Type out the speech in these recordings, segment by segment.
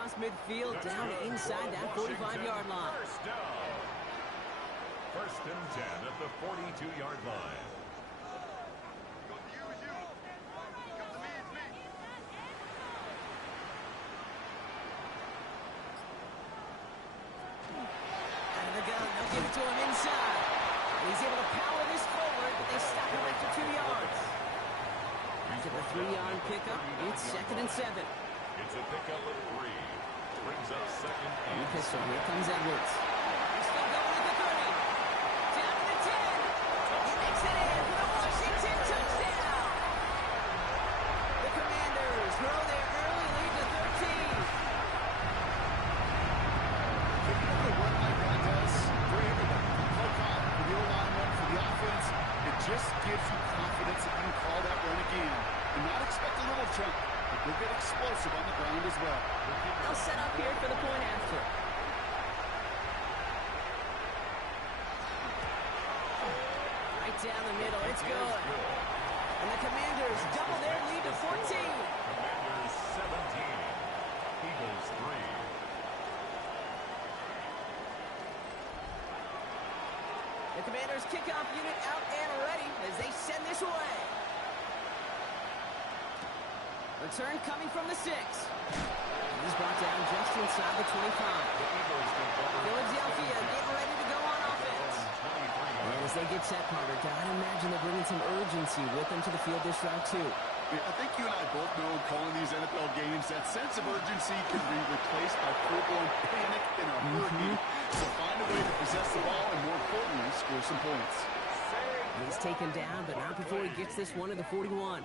across midfield down inside that 45-yard line. First down. First and 10 at the 42-yard line. Out of the gun, they'll give it to him inside. And he's able to power this forward, but they stop him after 2 yards. After the 3-yard pickup, it's 2nd and 7. It's a pickup of 3. Brings up 2nd and Pistol, here comes Edwards. He's still going at the 30. Down to the 10. He makes it in for the Washington touchdown. The Commanders grow their early lead to 13. You know what like that does for everybody? For the play call, for the O-line run, for the offense. It just gives you confidence that you can call that run again. And not expect a little jump, but we'll get explosive on the ground as well. They'll set up here for the point after. Right down the middle, it's good. And the Commanders double their lead to 14. Commanders 17. Eagles 3. The Commanders kickoff unit out and ready as they send this away. Return coming from the 6. He's brought down just inside the 25. Philadelphia getting ready to go on offense. And as they get set, Carter, gotta imagine they're bringing some urgency with them to the field this drive, too. Yeah, I think you and I both know in calling these NFL games that sense of urgency can be replaced by full-blown panic in a hurry. So find a way to possess the ball and, more importantly, score some points. He's taken down, but not before he gets this one to the 41.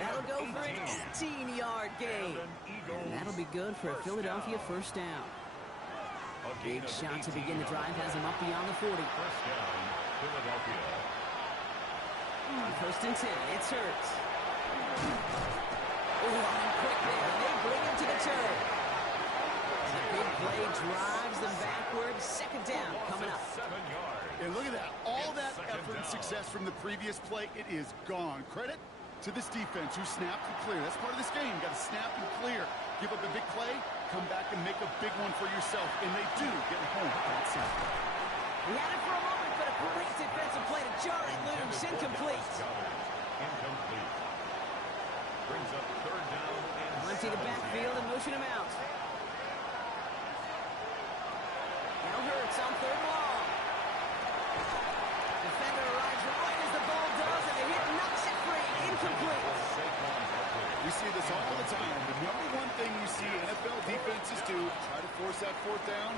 That'll go for an 18-yard gain. And that'll be good for a Philadelphia first down. Big shot to begin the drive has him up beyond the 40. First down, Philadelphia. First and 10, it's Hurts. Oh, and quick there. They bring him to the turn. The big play drives them backwards. Second down coming up. 7 yards. And look at that. All that effort and success from the previous play, it is gone. Credit to this defense who snapped and cleared. That's part of this game. Got to snap and clear. Give up a big play, come back and make a big one for yourself. And they do get it home. That's it. We had it for a moment, but a great defensive play to jar it loose. Incomplete. Incomplete. Brings up 3rd down and Empty the backfield and motion him out. Now Hurts on 3rd and long. Defender arrives right as the ball does, and the hit knocks it free. Incomplete. We see this all the time. The number one thing you see NFL defenses do, try to force that 4th down.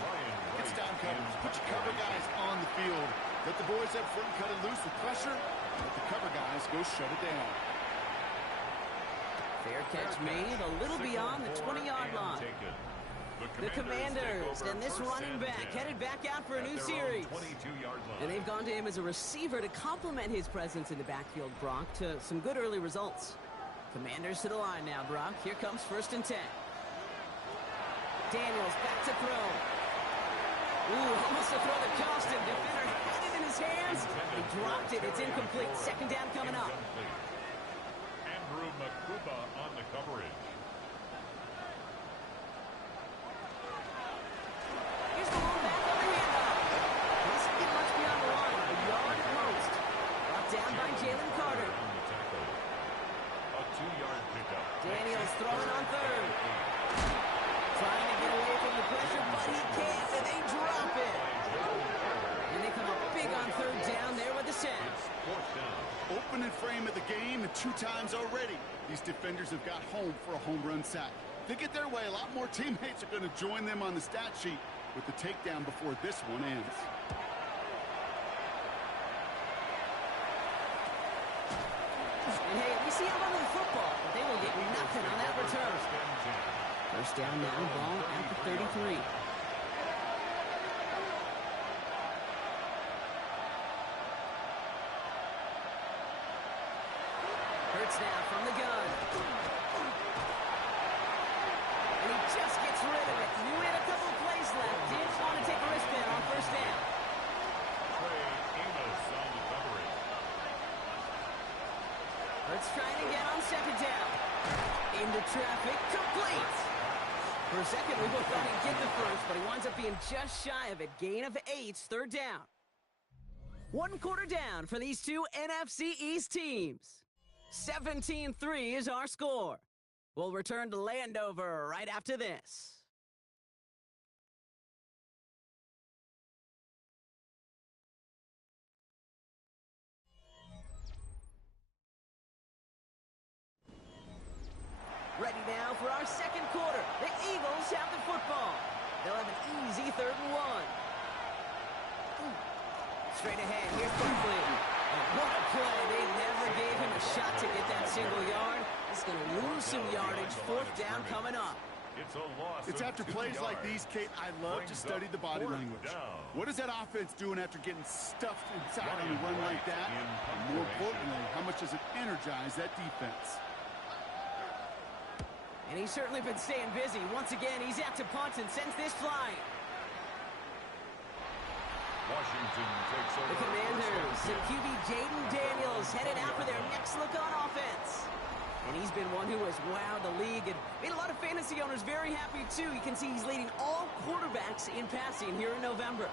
It's down coverage. Put your cover guys on the field. Let the boys up front cut it loose with pressure. Let the cover guys go shut it down. Fair catch made a little beyond the 20-yard line. The Commanders and this running back headed back out for a new series. And they've gone to him as a receiver to complement his presence in the backfield, Brock, to some good early results. Commanders to the line now, Brock. Here comes 1st and 10. Daniels back to throw. Ooh, almost a throw that cost him. Defender had it in his hands. He dropped it. It's incomplete. Second down coming up. Andrew Makuba on the coverage. Here's the long back on the handoff. Doesn't get much beyond the line. A yard at most. Brought down by Jalen Carter. A 2-yard pickup. Daniels throwing on 3rd. Trying to get away from the pressure, but he can't, and they drop it. And they come up big on 3rd down there with the sack. It's 4th down. Opening frame of the game, and 2 times already. These defenders have got home for a home run sack. If they get their way, a lot more teammates are going to join them on the stat sheet with the takedown before this one ends. And hey, we see how about the football, but they will get nothing on that return. First down now, ball at the 33. Hurts now from the gun. And he just gets rid of it. Knew he had a couple of plays left. Didn't want to take a risk there on 1st down. Trey Amos on the coverage. Hurts trying to get on 2nd down. Into traffic, complete. For a second, we both thought he'd get the first, but he winds up being just shy of it. Gain of 8, third down. 1 quarter down for these two NFC East teams. 17-3 is our score. We'll return to Landover right after this. Ready now for our second quarter. The Eagles have the football. They'll have an easy 3rd and 1. Straight ahead, here's Barkley. What a play. They never gave him a shot to get that single yard. He's going to lose some yardage. 4th down coming up. It's after plays like these, Kate, I love to study the body language. What is that offense doing after getting stuffed inside on a run like that? And more importantly, how much does it energize that defense? And he's certainly been staying busy. Once again, he's out to punt and sends this flying. Washington takes over. The Commanders and QB Jaden Daniels headed out for their next look on offense. And he's been one who has wowed the league and made a lot of fantasy owners very happy, too. You can see he's leading all quarterbacks in passing here in November.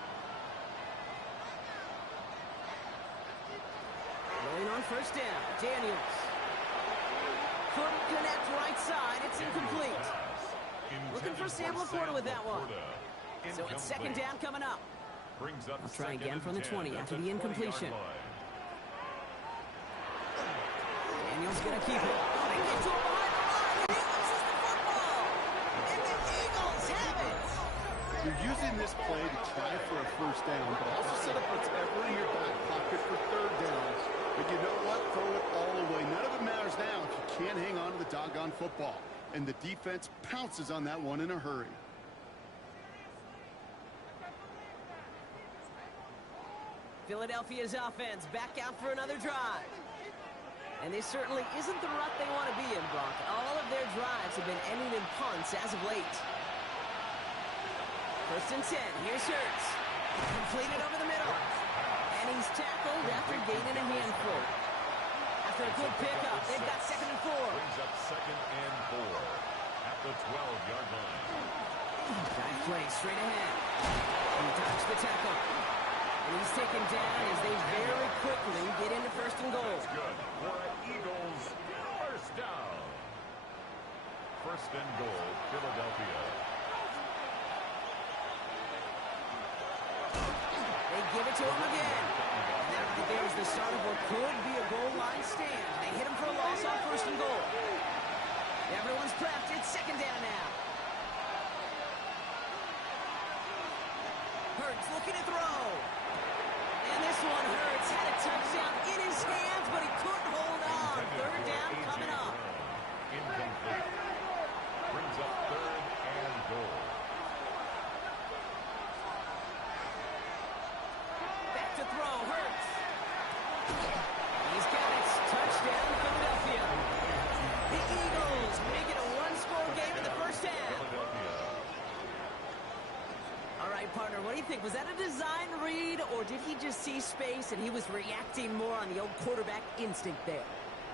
Rolling on 1st down, Daniels. Couldn't connect right side. It's incomplete. Looking for Sam LaPorta with that one. So it's 2nd down coming up. I'll try again from the 20 after the incompletion. Daniels going to keep it. They get to him behind the line, and he loses the football. And the Eagles have it. You're using this play to try for a 1st down, but also set up whatever in your back pocket for 3rd down. But you know what? Throw it all away. None of it matters now if you can't hang on to the doggone football. And the defense pounces on that one in a hurry. Philadelphia's offense back out for another drive. And this certainly isn't the rut they want to be in, Brock. All of their drives have been ending in punts as of late. 1st and 10. Here's Hurts. Completed over the middle. And he's tackled after gaining a handful. After a good pickup, they've got 2nd and 4. Brings up 2nd and 4 at the 12-yard line. Dive play straight ahead. He dodged the tackle. And he's taken down as they very quickly get into 1st and goal. That's good for Eagles. 1st down. 1st and goal, Philadelphia. They give it to him again. And that right there is the start of what could be a goal line stand. They hit him for a loss on 1st and goal. Everyone's prepped. It's 2nd down now. Hurts looking to throw. And this one Hurts had a touchdown in his hands, but he couldn't hold on. 3rd down coming up. Incomplete. Brings up 3rd and goal. Back to throw, Hurts. He's got it. Touchdown, Philadelphia. The Eagles make it a 1-score game in the 1st half. All right, partner, what do you think? Was that a design read, or did he just see space and he was reacting more on the old quarterback instinct there?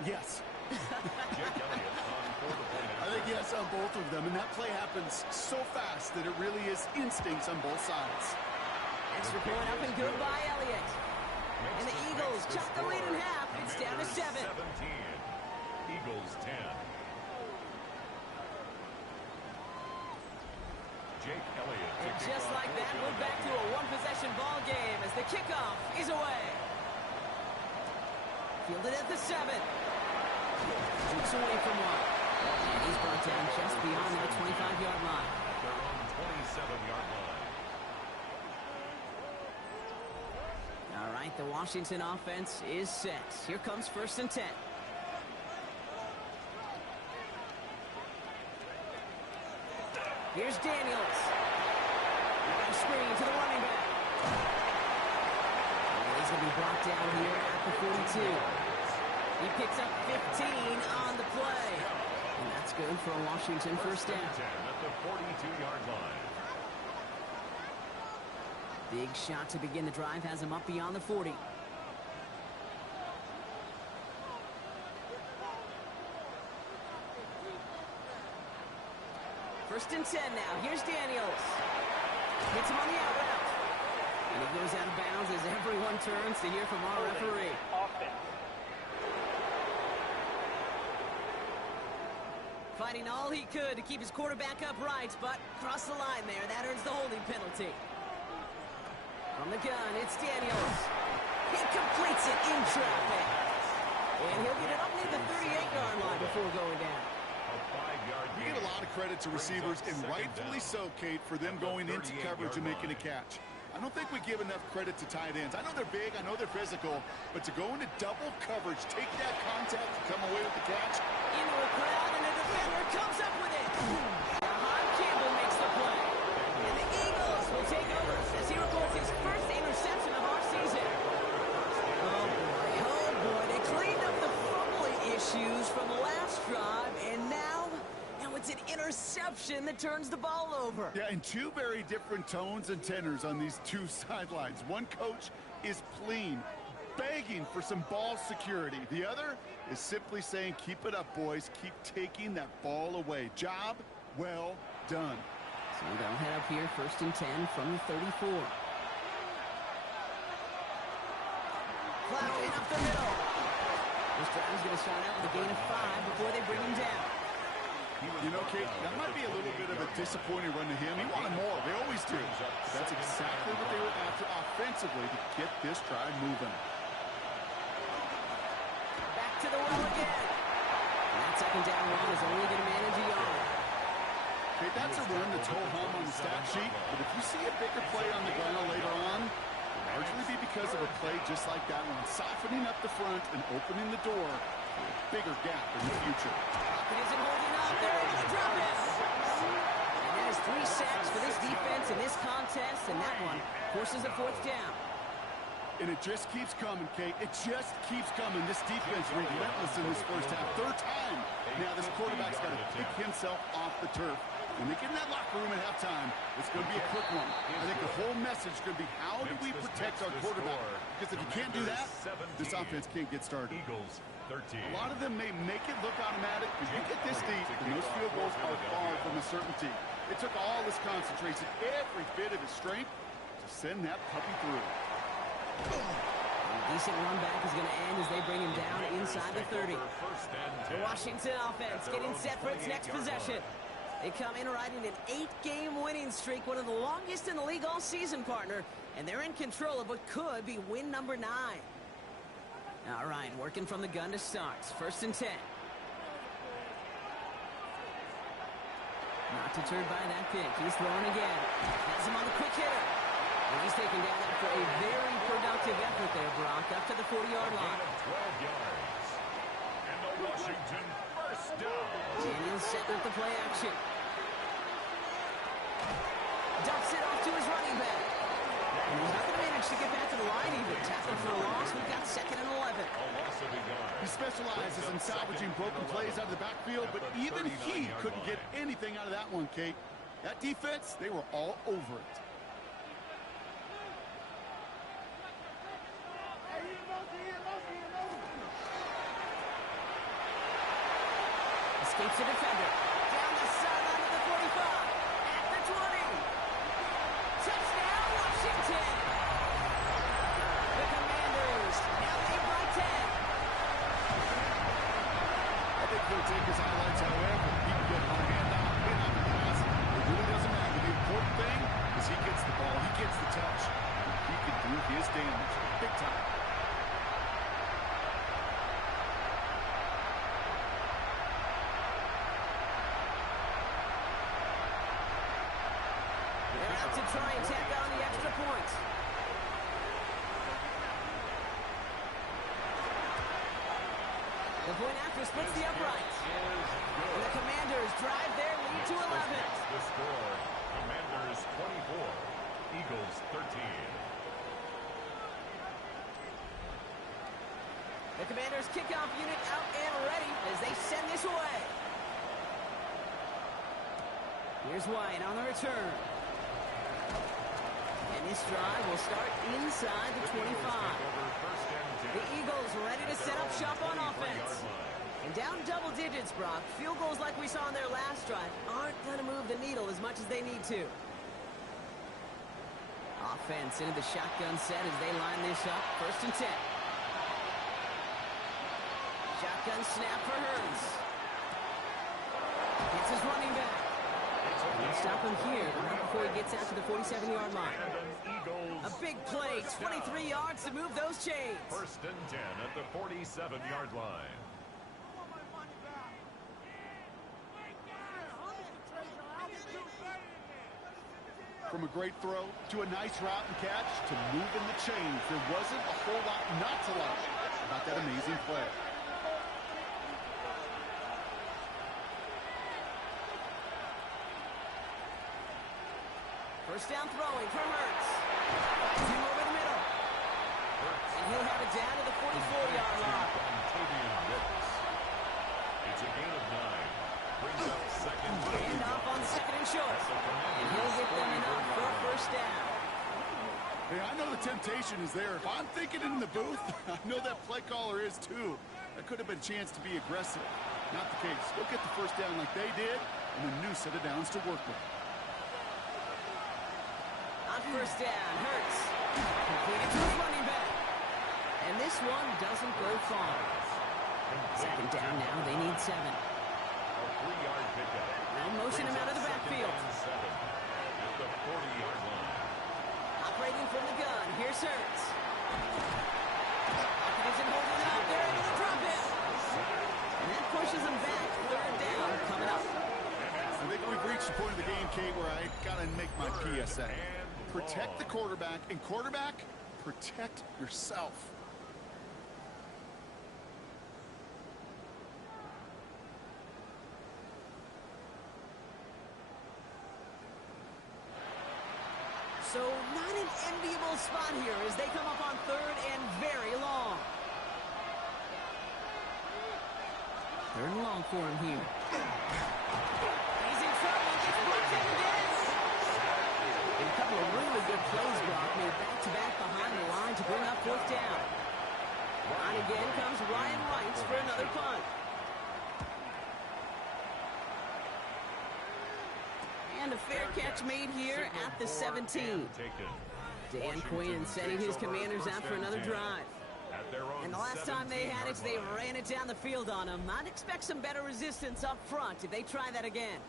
Yes. Jake Elliott on 4 I think yes on both of them, and that play happens so fast that it really is instincts on both sides. Extra point up and good by Elliott. And the Eagles chop the lead in half. It's down to 7. 17. Eagles 10. Jake Elliott. And just like that, we're back to a one-possession ball game as the kickoff is away. Fielded at the 7. Shoots away from one. And he's brought down just beyond that 25-yard line. At their own 27-yard line. All right, the Washington offense is set. Here comes 1st and 10. Here's Daniels. A screen to the running back. And he's going to be brought down here at the 42. He picks up 15 on the play. And that's good for a Washington 1st down. 10 at the 42-yard line. Big shot to begin the drive has him up beyond the 40. First and 10 now. Here's Daniels. Hits him on the out route. And he goes out of bounds as everyone turns to hear from our referee. Fighting all he could to keep his quarterback upright, but crossed the line there. That earns the holding penalty. From the gun, it's Daniels. He completes it in traffic. And he'll get it up near the 38-yard line before going down. You get a lot of credit to receivers, and rightfully so, Kate, for them going into coverage and making a catch. I don't think we give enough credit to tight ends. I know they're big, I know they're physical, but to go into double coverage, take that contact, and come away with the catch. Into a crowd, and the defender comes up with it. Campbell makes the play. And the Eagles will take over as he records his first interception of our season. Oh boy, they cleaned up the fumbling issues from the last drive, and now it's an interception that turns the ball over. Yeah, and two very different tones and tenors on these two sidelines. One coach is pleading, begging for some ball security. The other is simply saying, keep it up, boys. Keep taking that ball away. Job well done. So they'll head up here, first and 10 from the 34. Plowing up the middle. This drive is going to start out with a gain of 5 before they bring him down. You know, Kate, that might be a little bit of a disappointing run to him. He wanted more. They always do. That's exactly what they were after offensively to get this drive moving. Back to the well again. And that second down run is only going to manage a yard. Okay, that's a run that's ho-hum on the stat sheet, but if you see a bigger play on the ground later on, it'll largely be because of a play just like that one, softening up the front and opening the door for a bigger gap in the future. It isn't holding up. They're able to drop it. And that is 3 sacks for this defense in this contest, and that one forces a 4th down. And it just keeps coming, Kate. It just keeps coming. This defense relentless in this first half. Third time. Now this quarterback's got to pick himself off the turf. When they get in that locker room at halftime, it's going to be a quick one. I think the whole message is going to be, how do we protect our quarterback? Because if you can't do that, this offense can't get started. Eagles 13. A lot of them may make it look automatic, but you get this deep, and those field goals are far from a certainty. It took all his concentration, every bit of his strength, to send that puppy through. A decent run back is going to end as they bring him down inside the 30. The Washington offense getting set for its next possession. They come in riding an 8-game winning streak, one of the longest in the league all season, partner. And they're in control of what could be win number 9. All right, working from the gun to start. First and 10. Not deterred by that pick. He's throwing again. Has him on the quick hitter. And he's taken down after a very productive effort there, Brock, up to the 40-yard line. 12 yards. And the Washington first down. Daniels set with the play action. Dumps it off to his running back. And he's not going to manage to get back to the line even. Tackle for a loss. We've got 2nd and 11. He specializes in salvaging broken plays out of the backfield, but even he couldn't get anything out of that one, Kate. That defense, they were all over it. Escapes the defender. Down the sideline of the 45. At the 20. Touchdown, Washington. The Commanders now lead by 10. I think he'll take his highlights, however. He can get one hand out, hit on the pass. It really doesn't matter. The important thing is he gets the ball. He gets the touch. He can do his damage big time. To try and tack on the extra points. The point after splits the uprights. And the Commanders drive their lead to 11. The score, Commanders 24, Eagles 13. The Commanders kickoff unit out and ready as they send this away. Here's White on the return. And this drive will start inside the 25. The Eagles ready to set up shop on offense. And down double digits, Brock. Field goals like we saw on their last drive aren't going to move the needle as much as they need to. Offense into the shotgun set as they line this up. 1st and 10. Shotgun snap for Hurts. Gets his running back. They'll stop him here, but not before he gets out to the 47-yard line. A big play, 23 yards to move those chains. 1st and 10 at the 47-yard line. From a great throw to a nice route and catch to moving the chains, there wasn't a whole lot not to like about that amazing play. First down throwing for Hurts. Two over the middle. And he'll have it down to the 44-yard line. It's a gain of 9. Brings up 2nd. And off on 2nd and short. And he'll get them enough for a 1st down. Hey, I know the temptation is there. If I'm thinking it in the booth, I know that play caller is too. That could have been a chance to be aggressive. Not the case. Go get the 1st down like they did, and a new set of downs to work with. On 1st down, Hurts. Completed to his running back. And this one doesn't go far. 2nd down now. They need 7. A 3-yard pickup. Now motion him out of the backfield. At the 40-yard line. Operating from the gun. Here's Hurts. Pocket isn't holding it up. They're into the drop in. And that pushes him back. 3rd down coming up. I think we've reached the point of the game, Kate, where I got to make my PSA. Protect the quarterback, and quarterback, protect yourself. So not an enviable spot here as they come up on 3rd and very long. 3rd and long for him here. He's in trouble. Gets blocked in again. And a couple of really good plays, Brock, made back-to-back behind the line to bring up 4th down. On again comes Ryan Wright for another punt. And a fair catch made here at the 17. Dan Quinn setting his Commanders out for another drive. And the last time they had it, they ran it down the field on them. I'd expect some better resistance up front if they try that again.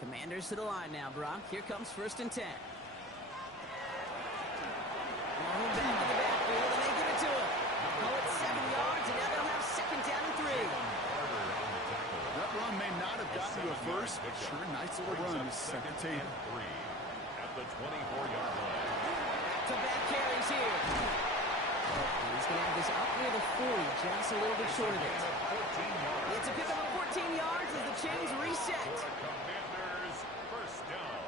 Commanders to the line now, Brock. Here comes 1st and 10. Long back in the backfield, and they give it to him. Call it 7 yards, and now they'll have 2nd down and 3. That run may not have gotten you a first, but sure, nice little run is set the table. At the 24-yard line. Back-to-back carries here. He's going to have this up near the 40, just a little bit short of it. It's a pickup of 14 yards as the chains reset. Commanders 1st down.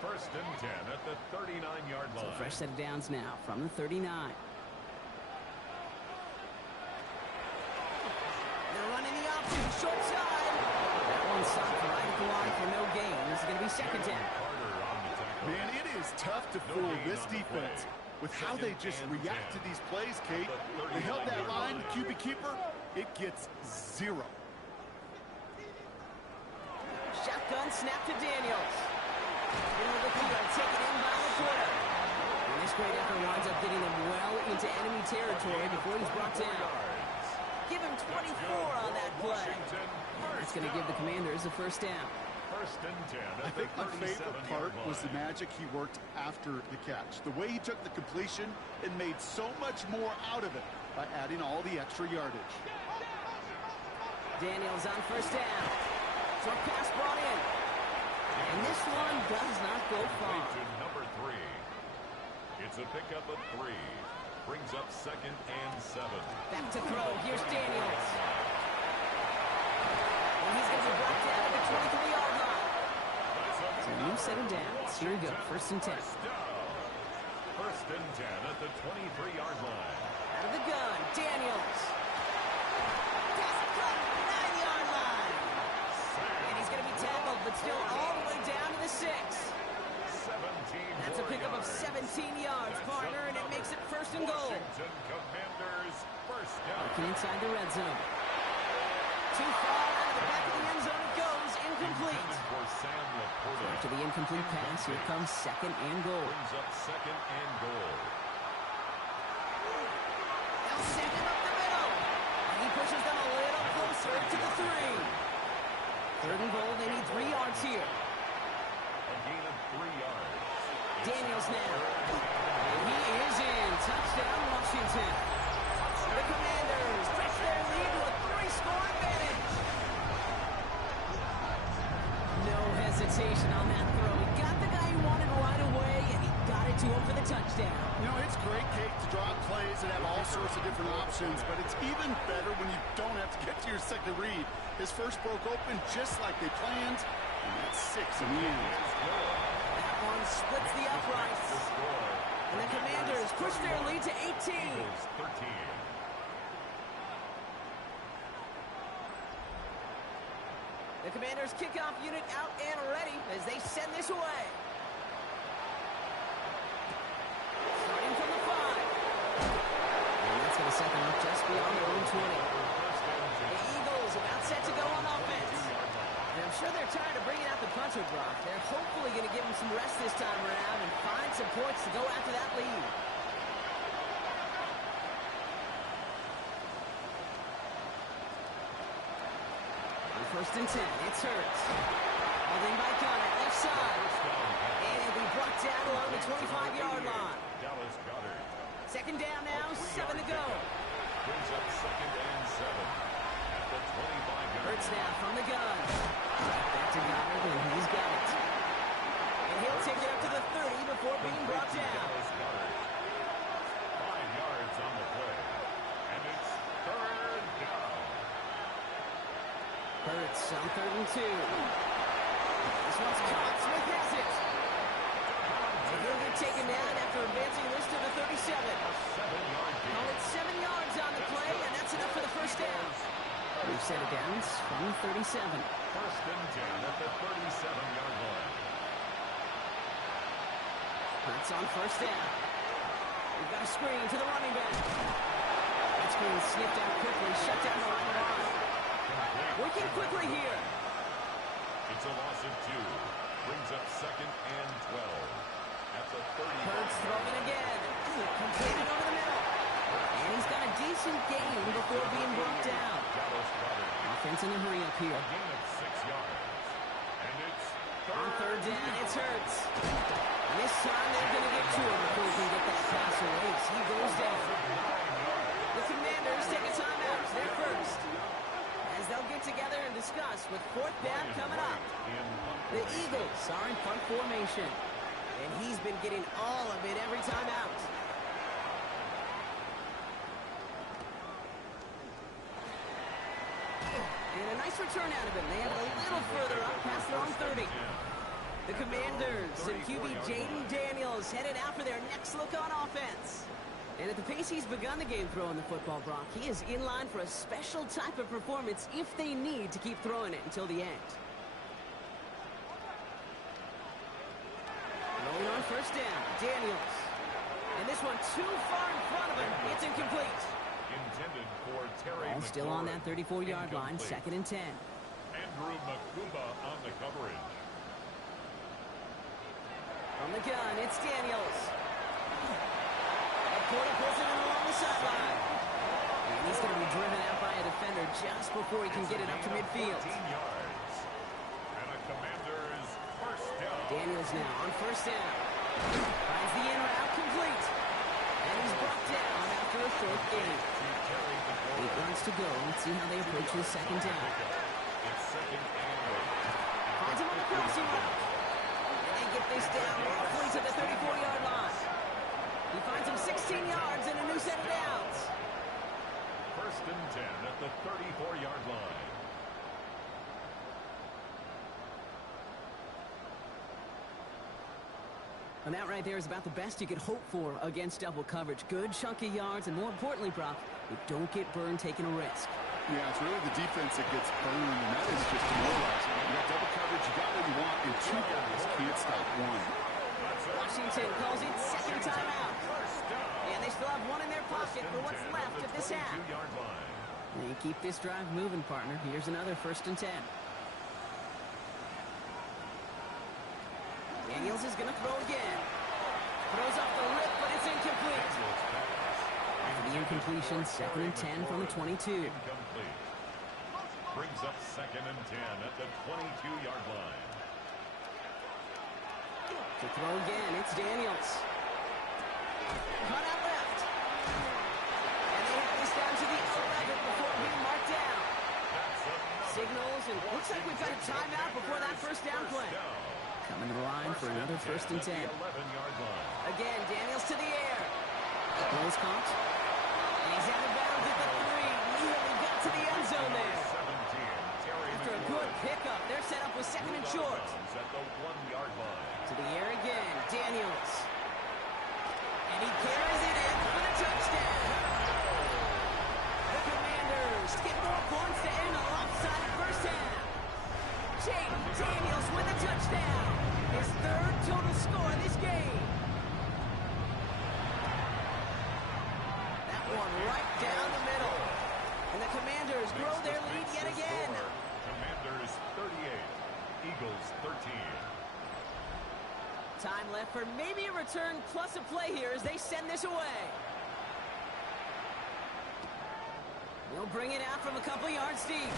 1st and 10 at the 39-yard line. So fresh set of downs now from the 39. They're running the option, short side. That one stopped right at the line for no gain. This is going to be 2nd down. Man, it is tough to fool this defense with how they just react to these plays, Kate. They held that line, QB keeper, it gets 0. Shotgun snap to Daniels. Into the field, taken in by Laporta. And this great effort winds up getting them well into enemy territory before he's brought down. Give him 24 on that play. It's going to give the Commanders a 1st down. 1st and 10. I think my favorite part was the magic he worked after the catch. The way he took the completion and made so much more out of it by adding all the extra yardage. Daniels on 1st down. Short pass brought in. And this one does not go far. Number 3. It's a pickup of 3. Brings up 2nd and 7. Back to throw. Here's Daniels. And he's going to be brought down at the 23-yard line. So a new set of downs. Here we go. 1st and 10. 1st and 10 at the 23-yard line. Out of the gun. Daniels. Pass cut. 9-yard line. And he's going to be tackled, but still all the way down to the 6. 17. That's a pick pickup of 17 yards, partner, and it makes it first and goal. Washington Commanders first down. Looking inside the red zone. Too far out of the back of the end zone it goes. Incomplete. After the incomplete pass, here comes second and goal. Brings up second and goal. They'll send it up the middle. And he pushes them a little closer to the 3. Third and goal, they need 3 yards here. A gain of 3 yards. Daniels now. And he is in. Touchdown, Washington. The Commanders stretch their lead to a 3-score advantage. No hesitation on that throw. He got the guy he wanted right away, and he got it to him for the touchdown. You know, it's great, Kate, to draw up plays and have all sorts of different options, but it's even better when you don't have to get to your second read. His first broke open just like they planned, and that's 6 in the end. That one splits the uprights. And the Commanders push their lead to 18. Eagles 13. The Commanders kickoff unit out and ready as they send this away. Starting from the 5. And that's going to set them up just beyond their own 20. The Eagles about set to go on offense. And I'm sure they're tired of bringing out the punter, Brock. They're hopefully going to give him some rest this time around and find some points to go after that lead. First and 10, it's Hurts. Held in by Gunner, left side. And he'll be brought down along the 25-yard line. Dallas Goedert. Second down now, 7 to go. Brings up second and 7 at the 25-yard. Hurts now from the gun. Back to Goddard, and he's got it. And he'll take it up to the 30 before being brought down. Dallas Goedert. 5 yards on the play. And it's third down. Hurts on 3rd and 2. This one's caught. Smith has it. And he'll get taken down after advancing this to the 37. 7-yard gain. Call it 7 yards on the play, and that's enough for the first down. We've set it down from 37. First and 10 at the 37-yard line. Hurts on first down. We've got a screen to the running back. That screen sniffed out quickly, shut down the line. Working quickly here. It's a loss of 2. Brings up second and 12 at the 30. Hurts throwing again. Completed over the middle. And he's got a decent gain before being brought down. Dallas Goedert. Offense in a hurry up here. A gain of 6 yards. And it's On third down, it's Hurts. And this time they're going to get to him before he can get that pass away. So he goes down. The Commanders take a timeout. They're first. As they'll get together and discuss with 4th down coming up. The Eagles are in punt formation. And he's been getting all of it every time out. And a nice return out of him. They have it a little further up past their own 30. The Commanders and QB Jaden Daniels headed out for their next look on offense. And at the pace he's begun the game throwing the football, Brock, he is in line for a special type of performance if they need to keep throwing it until the end. Rolling on first down, Daniels. And this one too far in front of him. It's incomplete. intended for Terry Ball still on that 34-yard line, second and 10. Andrew Makuba on the coverage. From the gun, it's Daniels. Porter pulls it in along the sideline. And he's going to be driven out by a defender just before he can get it up to midfield. 14 yards. And a Commander's first down. Daniels now on first down. Finds the in route complete. And he's brought down after a short gain. 8 yards to go. Let's see how they approach this second down. It's second and 8. Finds him on the crossing route. And they get this down roughly to the 34-yard line. He finds him 16 yards and a new set of downs. First and 10 at the 34-yard line. And that right there is about the best you could hope for against double coverage. Good chunky yards, and more importantly, Brock, you don't get burned taking a risk. Yeah, it's really the defense that gets burned, and that is just demoralizing. You got double coverage, you got what you want, and 2 guys can't stop one. That's a Washington calls it second timeout. And they still have one in their pocket for what's left of this half. They keep this drive moving, partner. Here's another 1st and 10. Daniels is going to throw again. Throws off the lip, but it's incomplete. After the incompletion, 2nd and 10 from the 22. Brings up 2nd and 10 at the 22-yard line. To throw again, it's Daniels. Cut out left. And they have this down to the 11 before being marked down. Signals, and looks like we've got a timeout before that 1st down play. Coming to the line for another 1st and 10. Again, Daniels to the air. Ball's caught. And he's out of bounds at the 3. Nearly got to the end zone there. After a good pickup, they're set up with 2nd and short. To the air again, Daniels. And he carries it in for the touchdown. The Commanders get more points to end a lopsided 1st half. Jaden Daniels with a touchdown. His 3rd total score in this game. That one right down the middle. And the Commanders grow their lead yet again. Commanders 38, Eagles 13. Time left for maybe a return plus a play here as they send this away. They'll bring it out from a couple yards deep.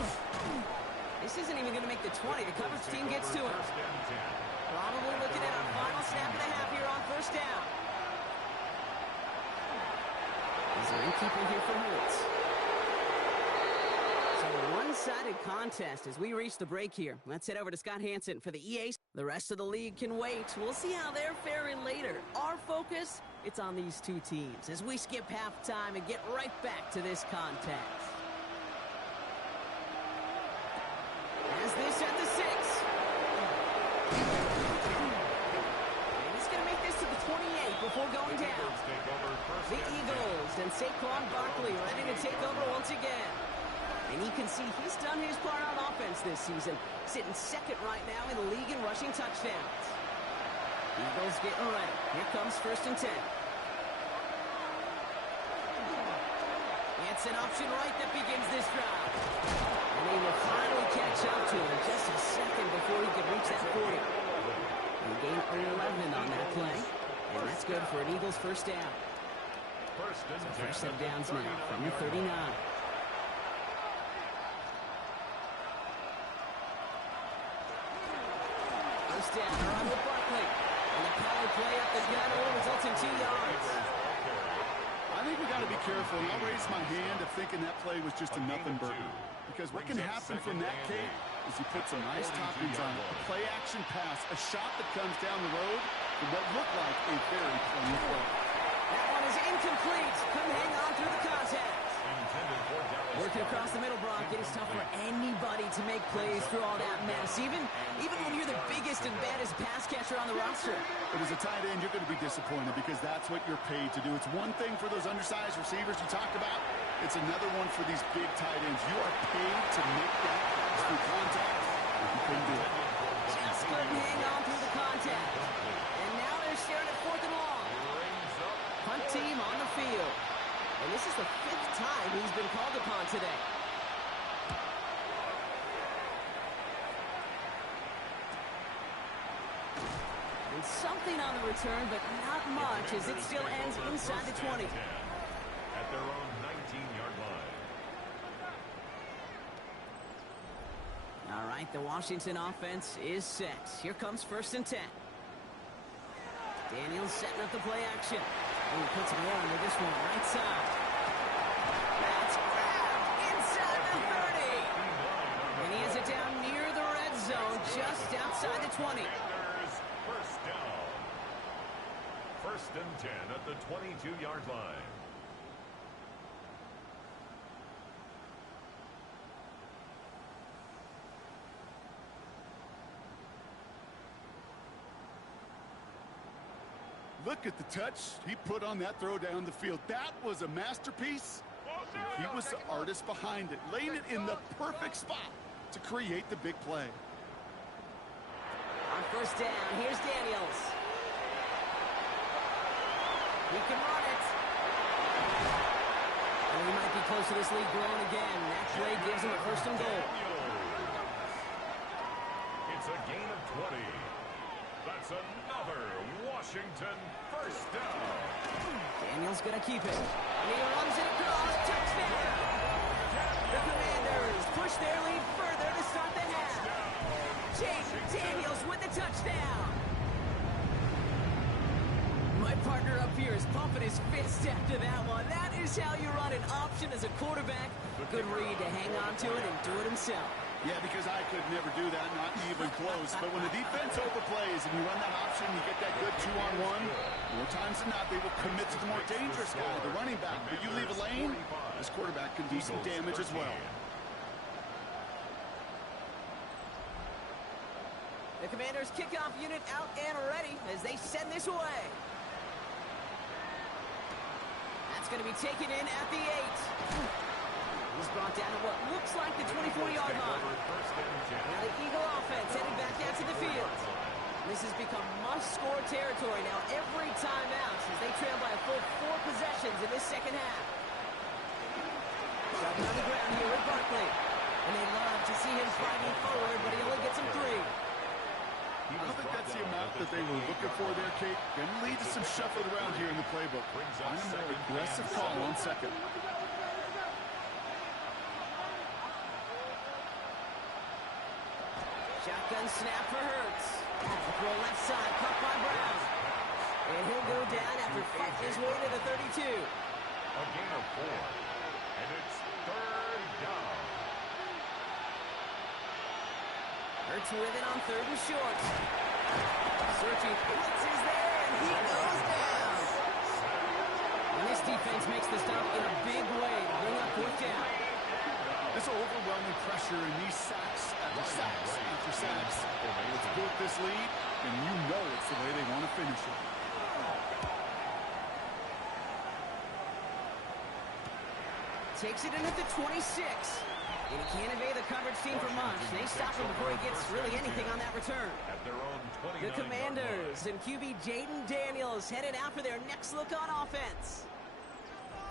This isn't even going to make the 20. The coverage team gets to it. Probably looking at our final snap and a half here on 1st down. Is there any keeper here for Hurts? So a one-sided contest as we reach the break here. Let's head over to Scott Hansen for the EA. The rest of the league can wait. We'll see how they're faring later. Our focus, it's on these two teams as we skip halftime and get right back to this contest. As they set the 6. And he's going to make this to the 28 before going down. The Eagles and Saquon Barkley ready to take over once again. And you can see he's done his part on offense this season, sitting 2nd right now in the league in rushing touchdowns. Eagles getting ready. Here comes 1st and 10. It's an option right that begins this drive. And they will finally catch up to him just a second before he can reach that 40. They gain 11 on that play. And that's good for an Eagles 1st down. So 1st set of downs now from the 39. 1st down, they're on with Barkley. And the power play up the gut only results in 2 yards. I think we got to be careful, and I'll raise my hand of thinking that play was just a nothing burger. Because what can happen from that, Kate, is you put some nice toppings on it. A play-action pass, a shot that comes down the road from what looked like a very clean play. That one is incomplete. Couldn't hang on through the contact. Working across the middle, Brock, it is tough for anybody to make plays through all that mess, even when you're the biggest and baddest pass catcher on the roster. But as a tight end, you're going to be disappointed because that's what you're paid to do. It's one thing for those undersized receivers you talked about. It's another one for these big tight ends. You are paid to make that pass through contact, and you couldn't do it. Just couldn't hang on through the contact. And now they're staring at 4th and long. Punt team on the field. And this is the 5th time he's been called upon today. And something on the return, but not much as it still ends inside the 20. At their own 19-yard line. All right, the Washington offense is set. Here comes 1st and 10. Daniels setting up the play action. Oh, he puts it on with this one right side. That's grabbed inside the 30. And he has it down near the red zone, just outside the 20. 1st down. 1st and 10 at the 22-yard line. Look at the touch he put on that throw down the field. That was a masterpiece. He was the artist behind it, laying it in the perfect spot to create the big play. On 1st down, here's Daniels. He can run it. And he might be close to this lead growing again. That play gives him a first and goal. It's a gain of 20. That's another Washington first down. Daniels going to keep it. And he runs it across. Touchdown. The Commanders push their lead further to start the half. Jaden Daniels with the touchdown. My partner up here is pumping his fist after that one. That is how you run an option as a quarterback. Good read to hang on to it and do it himself. Yeah, because I could never do that, not even close. But when the defense overplays and you run that option, you get that good 2-on-1, more times than not, they will commit to the more dangerous guy, the running back. But you leave a lane, this quarterback can do some damage as well. The Commanders' kickoff unit out and ready as they send this away. That's going to be taken in at the 8. He's brought down to what looks like the 24-yard line. Now the Eagle offense headed back out to the field. This has become must-score territory now every time out as they trail by a full 4 possessions in this second half. Shoving on the ground here with Barkley. And they love to see him fighting forward, but he only gets him 3. I don't think that's the amount that they were looking for there, Kate. Going to lead to some shuffling around here in the playbook. Find a more aggressive call on second. Shotgun snap for Hurts. Throw left side, caught by Brown. And he'll go down after fighting his way to the 32. A gain of 4. And it's 3rd down. Hurts with it on 3rd and short. Searching, Hurts is there, and he goes down. And this defense makes the stop in a big way to bring up 4th down. This overwhelming pressure in these sacks after sacks after sacks. It's built this lead, and you know it's the way they want to finish it. Takes it in at the 26. And he can't evade the coverage team for much. They stop him before he gets really anything on that return. At their own 29 The Commanders and QB Jaden Daniels headed out for their next look on offense.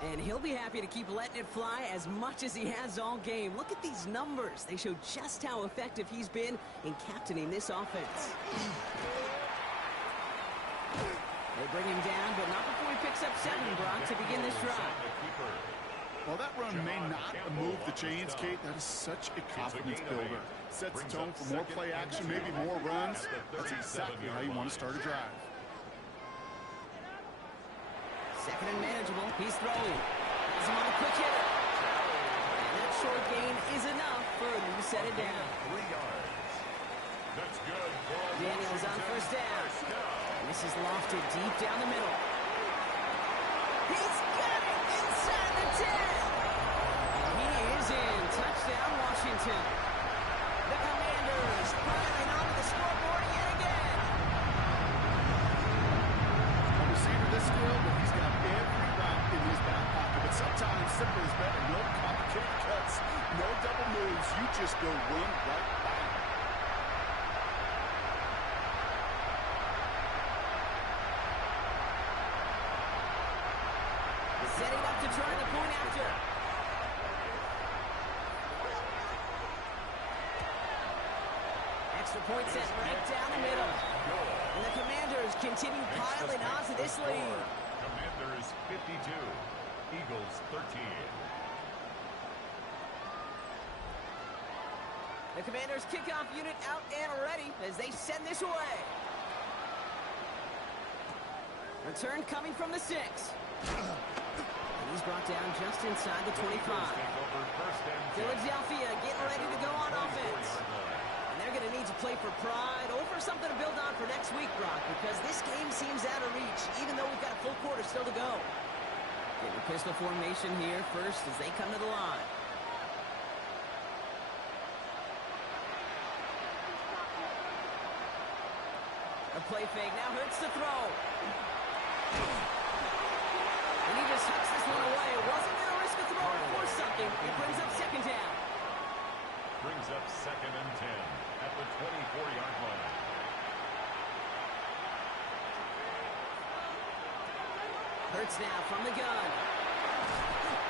And he'll be happy to keep letting it fly as much as he has all game. Look at these numbers. They show just how effective he's been in captaining this offense. They bring him down, but not before he picks up 7, Brock, to begin this drive. While that run may not move the chains, Kate, that is such a confidence builder. Sets the tone for more play action, maybe more runs. That's exactly how you want to start a drive. 2nd and manageable. He's throwing. Has him on a quick hitter. And that short gain is enough for him to set it down. 3 yards. That's good. Daniels on 1st down. And this is lofted deep down the middle. He's got it inside the 10. And he is in. Touchdown, Washington. The Commanders piling onto the scoreboard yet again. A receiver this skilled, but he's got every route in his back pocket. But sometimes simple is better. No complicated cuts, no double moves. You just go run right by him. Setting up to try the point after. Extra point set right down the middle. And the Commanders continue piling on to this lead. Commanders 52, Eagles 13. The Commanders kickoff unit out and ready as they send this away. Return coming from the 6. And he's brought down just inside the 25. Philadelphia getting ready to go on offense. And they're going to need to play for pride or for something to build on for next week, Brock, because this game seems out of reach, even though we've got a full quarter still to go. Get the pistol formation here first as they come to the line. A play fake now hurts to throw. And he just hucks this one away. Wasn't going to risk a throw or force something. It brings up 2nd down. Brings up 2nd and 10 at the 24-yard line. Hurts now from the gun.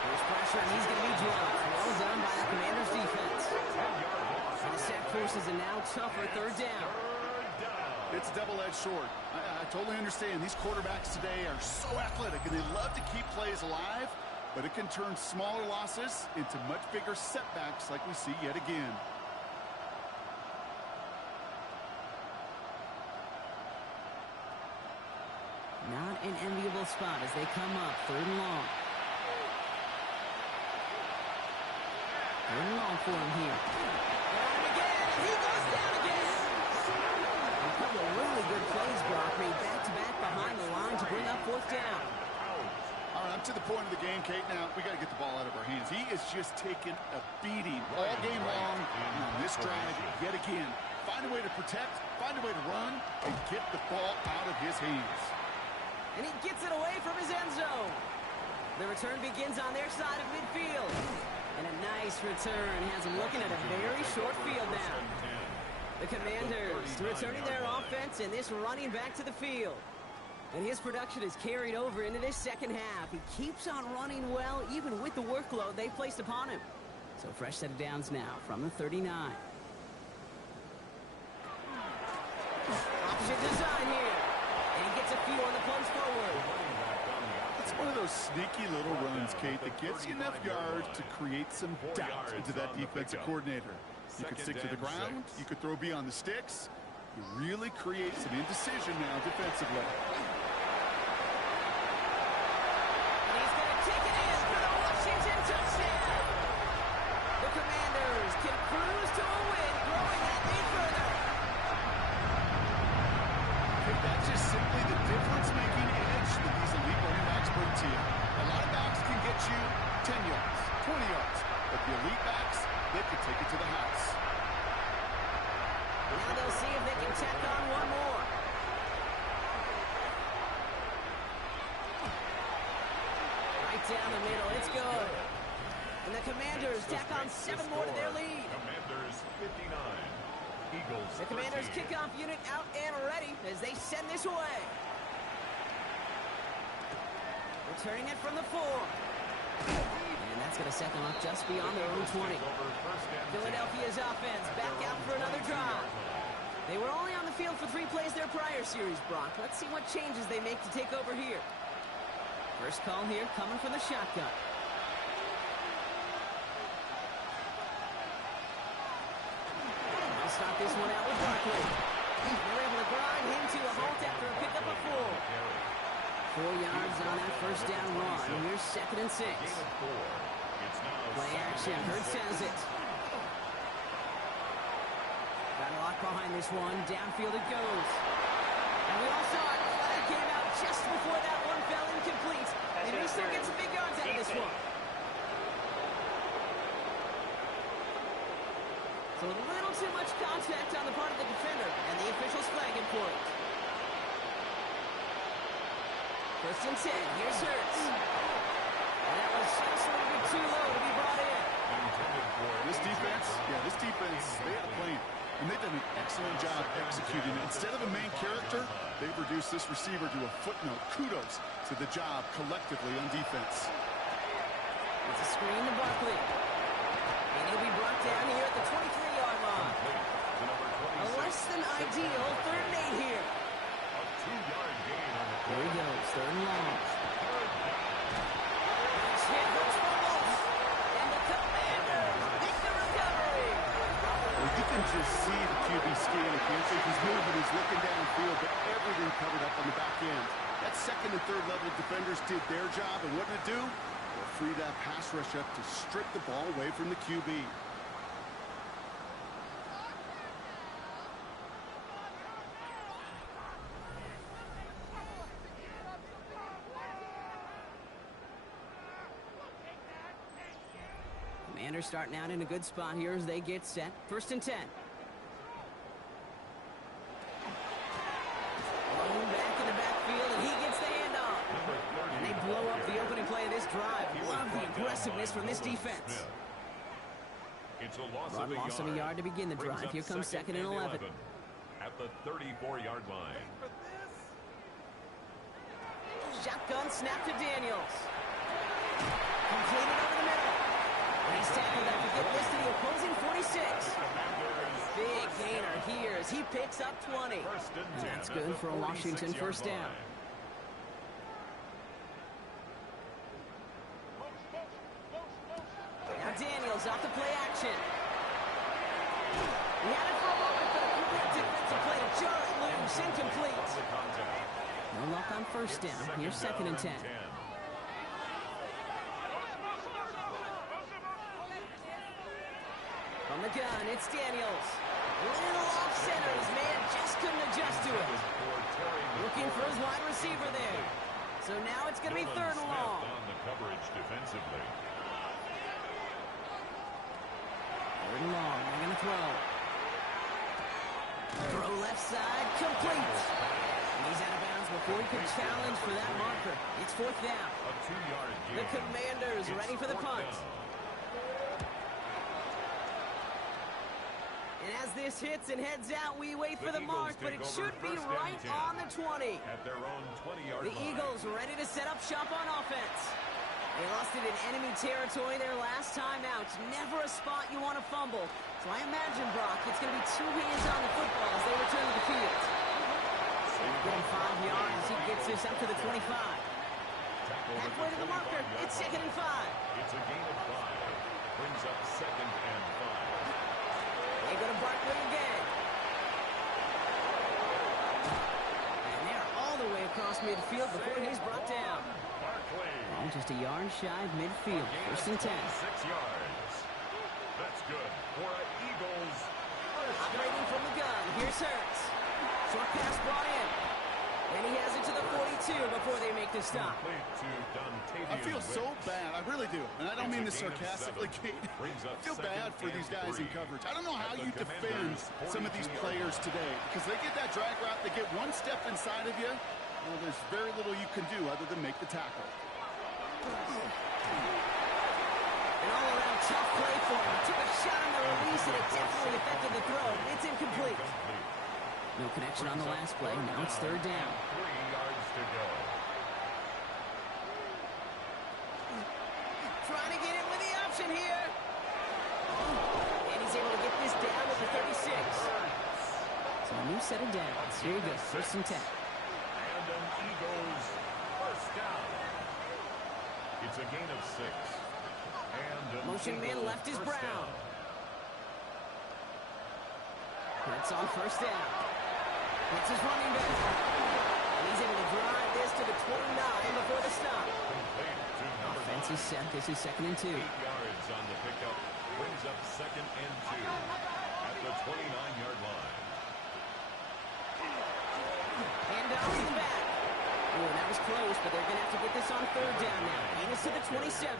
There's pressure, and he's going to be dropped. Well done by the Commanders' defense. And the sack forces a now tougher third down. It's a double-edged sword. I totally understand. These quarterbacks today are so athletic, and they love to keep plays alive, but it can turn smaller losses into much bigger setbacks like we see yet again. Not an enviable spot as they come up, third and long. Third and long for him here. And again, and he goes down again. A couple of really good plays, Brock, made back-to-back behind the line to bring up fourth down. All right, I'm to the point of the game, Kate. Now, we got to get the ball out of our hands. He is just taking a beating all game long on this drive yet again. Find a way to protect, find a way to run, and get the ball out of his hands. And he gets it away from his end zone. The return begins on their side of midfield. And a nice return has him looking at a very short field now. The Commanders returning their offense and this running back to the field. And his production is carried over into this second half. He keeps on running well, even with the workload they placed upon him. So fresh set of downs now from the 39. Option design here. And he gets a few on the plunge forward. It's one of those sneaky little runs, Kate, that gets you enough yards to create some doubt into that defensive coordinator. You could stick to the ground. You could throw beyond the sticks. You really create some indecision now defensively. And he's going to take it in for the Washington touchdown. The Commanders can cruise to a win, growing that lead further. That's just simply the difference-making edge that these elite running backs bring to you. A lot of backs can get you 10 yards, 20 yards, but the elite backs, they can take it to the house. Now they'll see if they can tack on one more. Right down the middle, it's good. And the Commanders tack on 7 more to their lead. Commanders 59. Eagles the Commanders 13. Kickoff unit out and ready as they send this away. Returning it from the 4. And that's going to set them up just beyond their own 20. Philadelphia's offense back out for another drive. They were only on the field for 3 plays their prior series, Brock. Let's see what changes they make to take over here. First call here coming from the shotgun. Start this one out with Barkley. They're able to grind him to a halt after a pickup of 4. 4 yards on that first down run. Here's 2nd and 6. Play action. Hurts has it. Got a lock behind this one. Downfield it goes. And we all saw it. Flag came out just before that one fell incomplete. And they still get some big yards out of this one. So a little too much contact on the part of the defender, and the officials flagging for it. 1st and 10, here's Hurts. And that was just a little bit too low to be brought in. This defense, they had a plan, and they've done an excellent job executing it. Instead of a main character, they've reduced this receiver to a footnote. Kudos to the job collectively on defense. It's a screen to Barkley. And he'll be brought down here at the 23-yard line. A less than ideal 3rd and 8 here. A 2-yard gain on the Here he goes, 3rd and long. Nice hit, Hurts fumbles. And the Commanders make the recovery. Well, you can just see the QB scan. You can't see he's moving, he's looking downfield, but everything covered up on the back end. That 2nd and 3rd level defenders did their job, and what did it do? Free that pass rush up to strip the ball away from the QB. Commanders starting out in a good spot here as they get set. 1st and 10. Going back in the backfield, and he gets the handoff. And they blow up the opening play of this drive. Love the aggressiveness from this defense. Rod lost him a yard to begin the drive. Here comes 2nd and 11. At the 34-yard line. Shotgun snap to Daniels. Completed over the middle. And he's tackled after getting this to the opposing 46. Big gainer here as he picks up 20. That's good for a Washington first down. Now Daniels off the play action. He had it for a moment, but a great defensive play to jar it loose. Incomplete. No luck on first down. Here's 2nd and 10. From the gun, it's Daniels. Little off center. His man just couldn't adjust to it. Looking for his wide receiver there. So now it's going to be 3rd and long. On the coverage defensively. 3rd and long. They're going to throw. Throw left side. Complete. And he's out of bounds before he could challenge for that marker. It's 4th down. A 2-yard gain. The Commanders ready for the punt. And as this hits and heads out, we wait for the mark, but it should be right on the 20. At their own 20-yard The line. Eagles ready to set up shop on offense. They lost it in enemy territory their last time out. Never a spot you want to fumble. So I imagine, Brock, it's going to be 2 hands on the football as they return to the field. Give him 5 yards as he gets this up to the 25. Halfway to the marker, it's 2nd and 5. It's a gain of 5. Brings up 2nd and 5. They go to Barkley again. And they're all the way across midfield before he's brought down. Barkley. Well, just a yard shy of midfield. 1st and 10. 6 yards. That's good for an Eagles. Operating from the gun. Here's Hurts. Short pass brought in. And he has it to the 42 before they make the stop. I feel so bad. I really do. And I don't mean this sarcastically, Kate. I feel bad for these guys in coverage. I don't know how you defend some of these players today. Because they get that drag route, they get one step inside of you. Well, there's very little you can do other than make the tackle. An all-around tough play for him. Took a shot on the release, and it definitely affected the throw. It's incomplete. No connection on the last play. Now it's 3rd down. 3 yards to go. Trying to get it with the option here. And he's able to get this down with the 36. So a new set of downs. Here he goes. 1st and 10. And an Eagles first down. It's a gain of 6. And Motion man left is Brown. That's on 1st down. It's his running back. And he's able to drive this to the 29 before the stop. Offense is set. This is 2nd and 2. 8 yards on the pickup. Brings up 2nd and 2 at the 29-yard line. And down to the back. Oh, that was close, but they're going to have to get this on 3rd down now. Gain is to the 27.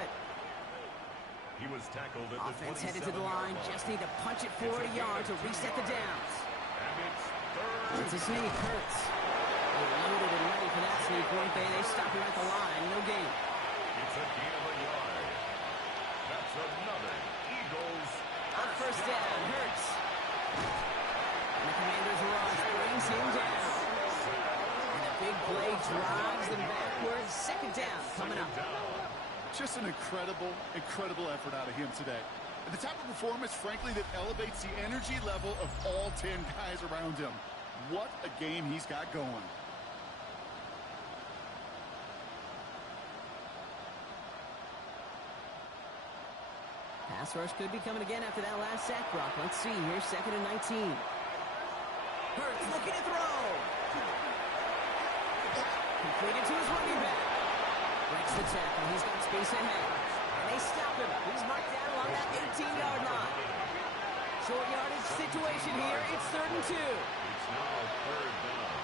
He was tackled at the 27. Offense headed to the line. Just need to punch it 40 yards to reset the downs. And it's 3rd. It's a sneak. Hurts. They're loaded and ready for that sneak, weren't they? They stop him at the line. No gain. It's a gain of a yard. That's another Eagles. On 1st down, Hurts. And the Commanders' rush brings him down. And the big play drives them backwards. 2nd down coming up. Just an incredible, incredible effort out of him today. And the type of performance, frankly, that elevates the energy level of all 10 guys around him. What a game he's got going. Pass rush could be coming again after that last sack, Brock. Let's see. Here's 2nd and 19. Hurts looking to throw. Completed to his running back. Breaks the tackle. He's got space ahead. And they stop him. He's marked down along that 18-yard line. Short yardage situation here. It's 3rd and 2. It's now 3rd down.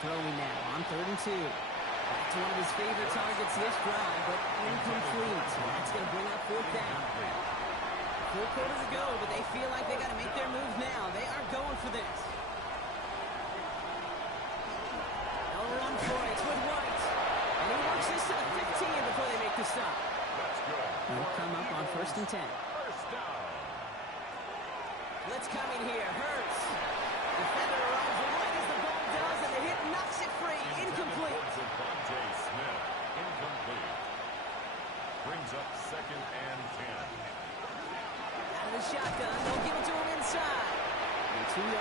Throwing now on 3rd and 2. Back to one of his favorite targets this drive, but incomplete. That's going to bring up 4th down. 4 quarters to go, but they feel like they got to make their move now. They are going for this. No run for it. It's with White. And he works this to the 15 before they make the stop. That's good. They'll come up on 1st and 10. First down. Let's come in here. Hurts. Defender arrives right as the ball does, and the hit knocks it free. Incomplete.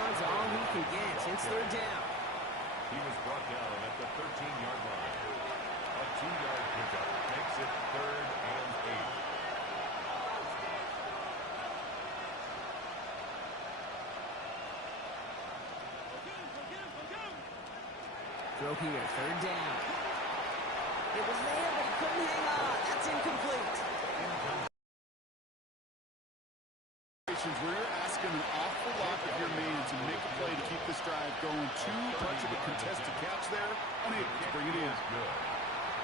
yards, all he can get. It's third down. He was brought down at the 13-yard line. A 2-yard pickup makes it 3rd and 8. Throw here, third down. It was there, but he couldn't hang on. That's incomplete. Where you're asking an awful lot of your man to make a play to keep this drive going. Too much of a contested catch there, unable to bring it in.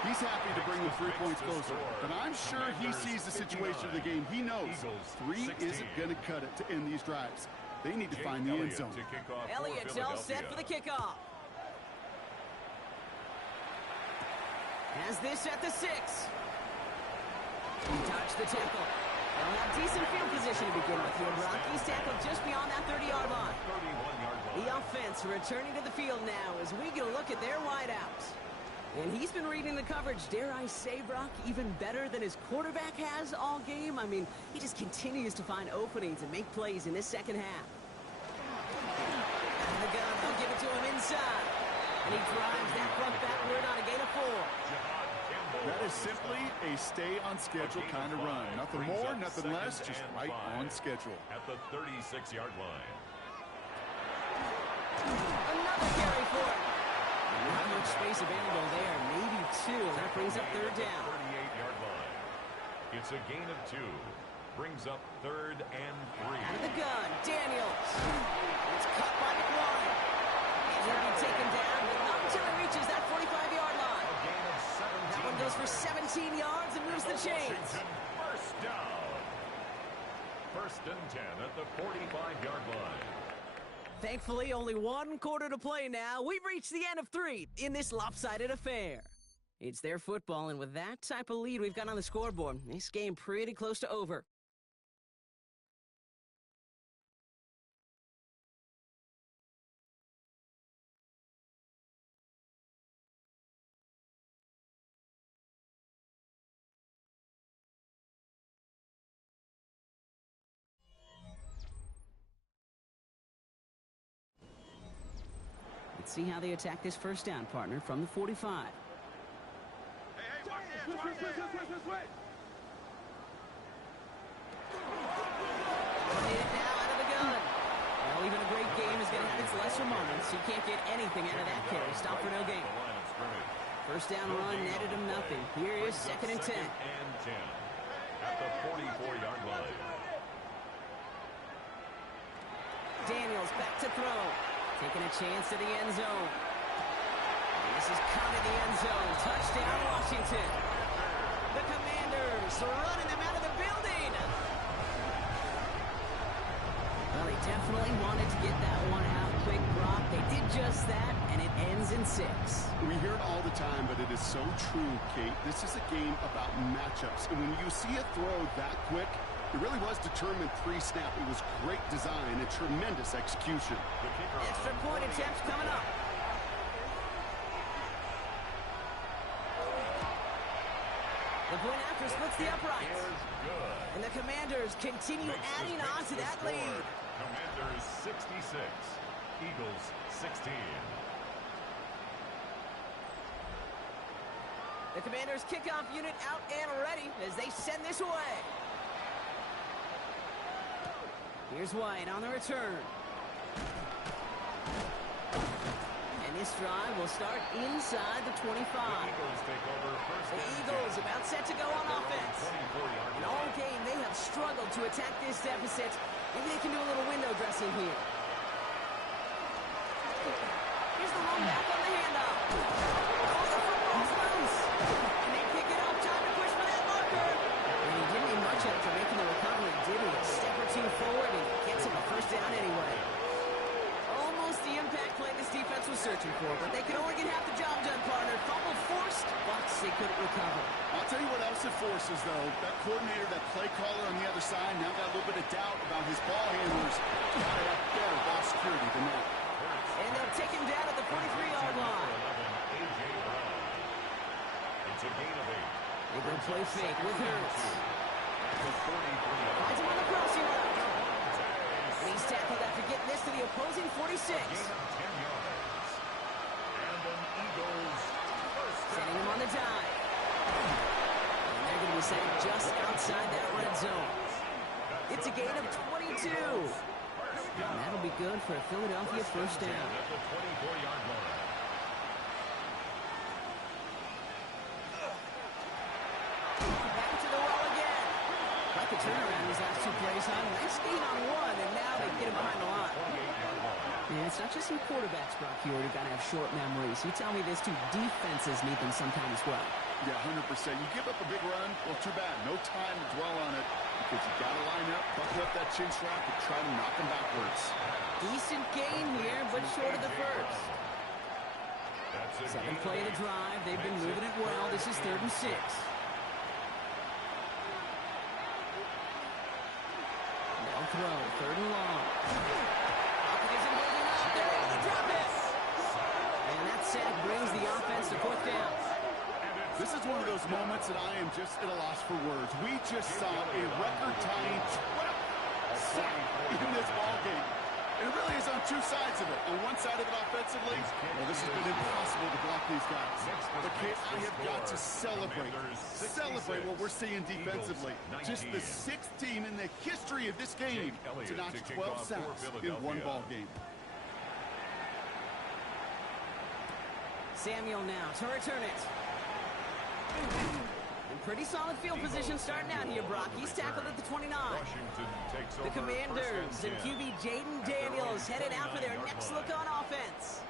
He's happy to bring the 3 points closer, but I'm sure he sees the situation of the game. He knows 3 isn't going to cut it to end these drives. They need to find the end zone. Elliott's all set for the kickoff. Has this at the 6. He dodged the tackle. They'll have decent field position to begin with here, Brock. He's tackled just beyond that 30-yard line. The offense returning to the field now as we get a look at their wideouts. And he's been reading the coverage, dare I say, Brock, even better than his quarterback has all game. I mean, he just continues to find openings and make plays in this second half. And the gun, they'll give it to him inside. And he drives that front backward on a gain of 4. That is simply a stay-on-schedule kind of run. Nothing more, nothing less, just right on schedule. At the 36-yard line. Another carry for it. Not much space available there. Maybe 2, and that brings up third down. 38-yard line. It's a gain of 2. Brings up 3rd and 3. Out of the gun, Daniels. It's cut by McLaurin. And he'll be taken down, but not until he reaches that 45-yard line. That one goes for 17 yards and moves the chains. First down. 1st and 10 at the 45-yard line. Thankfully, only 1 quarter to play now. We've reached the end of 3 in this lopsided affair. It's their football, and with that type of lead we've got on the scoreboard, this game pretty close to over. Let's see how they attack this first down, partner, from the 45. Well, even a great game is going to have its lesser moments. You can't get anything out of that carry. Stop for no gain. First down run netted him nothing. Here is 2nd and 10. At the 44-yard line. Daniels back to throw. Taking a chance to the end zone. And this is caught in the end zone. Touchdown, Washington. The Commanders running them out of the building. Well, they definitely wanted to get that one out quick, Brock. They did just that, and it ends in 6. We hear it all the time, but it is so true, Kate. This is a game about matchups. And when you see a throw that quick, it really was determined pre-snap. It was great design and tremendous execution. Extra point attempts coming up. The point after splits the uprights. And the Commanders continue adding on to that lead. Commanders 66, Eagles 16. The Commanders kickoff unit out and ready as they send this away. Here's White on the return. And this drive will start inside the 25. The Eagles about set to go on offense. And all game, they have struggled to attack this deficit. Maybe they can do a little window dressing here. Here's the run back on the handoff. Oh, the football's loose. And they pick it up. Time to push for that marker. And he didn't need much after making the recovery, did he? A step or 2 forward, and gets him a first down anyway. Almost the impact play this defense was searching for, but they could only get half the job done, partner. Fumble forced, but they couldn't recover. I'll tell you what else it forces, though. That coordinator, that play caller on the other side, now got a little bit of doubt about his ball handlers. Got to have better ball security than that. And they'll take him down at the 43-yard line. It's a gain of 8. They go play fake with Hurts. Finds him on the crossing route. And he He's tackled after getting this to the opposing 46. Gain of 10 yards. And an Eagles first down. Sending him on the dive. And they're going to be setting just outside that red zone. It's a gain of 22. And that'll be good for a Philadelphia first down. At the 24-yard line. Back to the wall again. Like a turnaround these last two plays, huh? Nice gain on one, and now they get him behind the line. And it's not just some quarterbacks, Brock, here who got to have short memories. You tell me this too, defenses need them sometimes as well. Yeah, 100%. You give up a big run, well, too bad. No time to dwell on it because you got to line up, buckle up that chin strap, and try to knock them backwards. Decent gain here, but short of the first. Second play of the drive. They've been moving it well. This is 3rd and 6. They'll throw. 3rd and long. Pocket isn't holding up. They're able to drop it. And that sack brings the offense to 4th down. This is one of those moments that I am just at a loss for words. We just saw a record-tying 12th sack in this ballgame. And it really is on two sides of it. On one side of it offensively, well, this has been impossible to block these guys. But Kate, I have got to celebrate what we're seeing defensively. Just the 6th team in the history of this game to notch 12 sacks in one ball game. Samuel now to return it. In pretty solid field position starting out here, Brock. He's tackled at the 29. The Commanders and QB Jaden Daniels headed out for their next look on offense.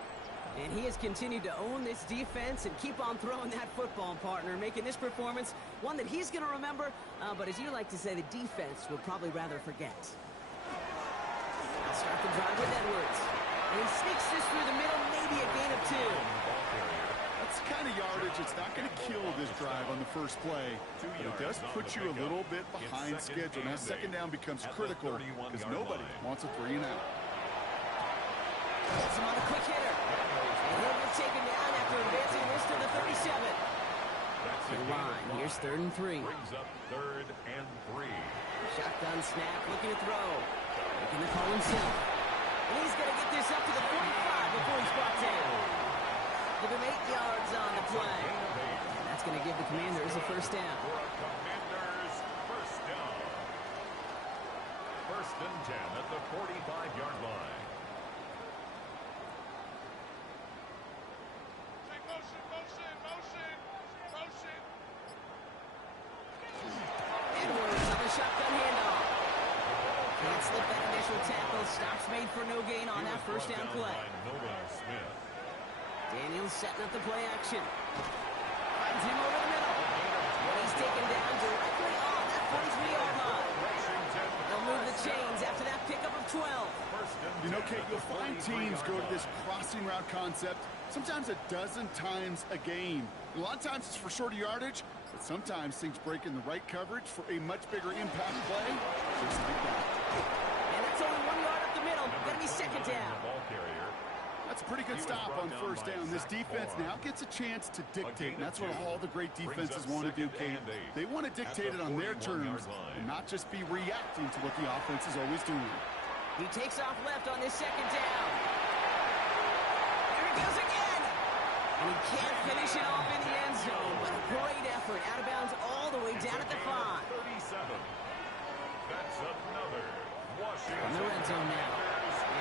And he has continued to own this defense and keep on throwing that football, partner, making this performance one that he's going to remember, but as you like to say, the defense will probably rather forget. I'll start the drive with Edwards. And he sneaks this through the middle, maybe a gain of 2. That's the kind of yardage it's not going to kill this drive on the first play, but it does put you a little bit behind schedule. Now, 2nd down becomes critical because nobody wants a 3 and out. Puts him on a quick hitter. And he'll get taken down after advancing this to the 37. To the line. Here's 3rd and 3. Brings up 3rd and 3. Shotgun snap, looking to throw. Making the call himself. And he's going to get this up to the 45 before he's brought down. Give him 8 yards on the play. And that's going to give the Commanders a first down. Commanders first down. 1st and 10 at the 45-yard line. Edwards on the shotgun handoff. Can't slip that initial tackle. Stops made for no gain on that first down play. Daniels setting up the play action. Finds him over the middle. And he's taken down directly on that 43-yard line. They'll move the chains after that pickup of 12. You know, Kate, you'll find teams go to this crossing route concept sometimes a dozen times a game. A lot of times it's for shorter yardage, but sometimes things break in the right coverage for a much bigger impact play, just like that. And that's only 1 yard up the middle. Going to be 2nd down. That's a pretty good stop on 1st down. This defense now gets a chance to dictate, and that's what all the great defenses want to do, Kate. They want to dictate it on their terms and not just be reacting to what the offense is always doing. He takes off left on this 2nd down. Here he goes again. And he can't finish it off in the end zone, but a great effort. Out of bounds all the way down at the 5. 37. That's another Washington. From the red zone now.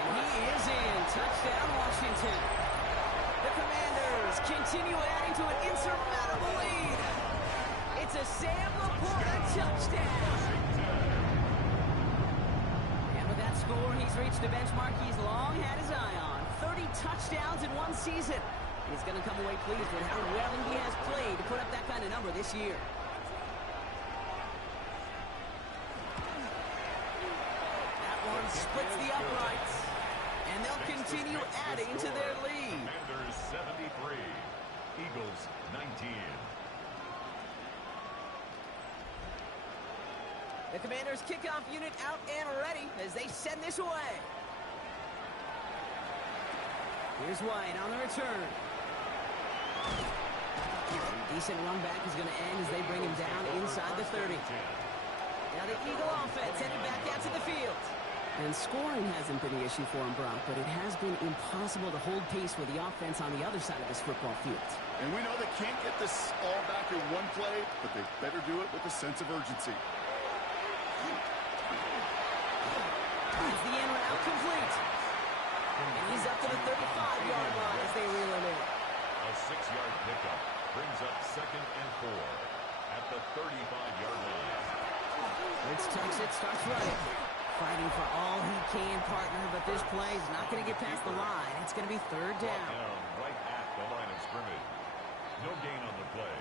And he is in. Touchdown, Washington. The Commanders continue adding to an insurmountable lead. It's a Sam Laporta touchdown. And with that score, he's reached a benchmark he's long had his eye on. 30 touchdowns in one season. He's going to come away pleased with how well he has played to put up that kind of number this year. That one splits the uprights. And they'll continue adding to their lead. Commanders 73, Eagles 19. The Commanders kickoff unit out and ready as they send this away. Here's White on the return. A decent run back is going to end as they bring him down inside the 30. Now the Eagle offense headed back out to the field. And scoring hasn't been the issue for him, Brock, but it has been impossible to hold pace with the offense on the other side of this football field. And we know they can't get this all back in one play, but they better do it with a sense of urgency. Is the end route complete? And he's up to the 35-yard line as they reel him in. A 6-yard pickup brings up 2nd and 4 at the 35-yard line. Wicks tucks it, starts running. Fighting for all he can, partner, but this play is not going to get past the line. It's going to be 3rd down. Right at the line of scrimmage. No gain on the play.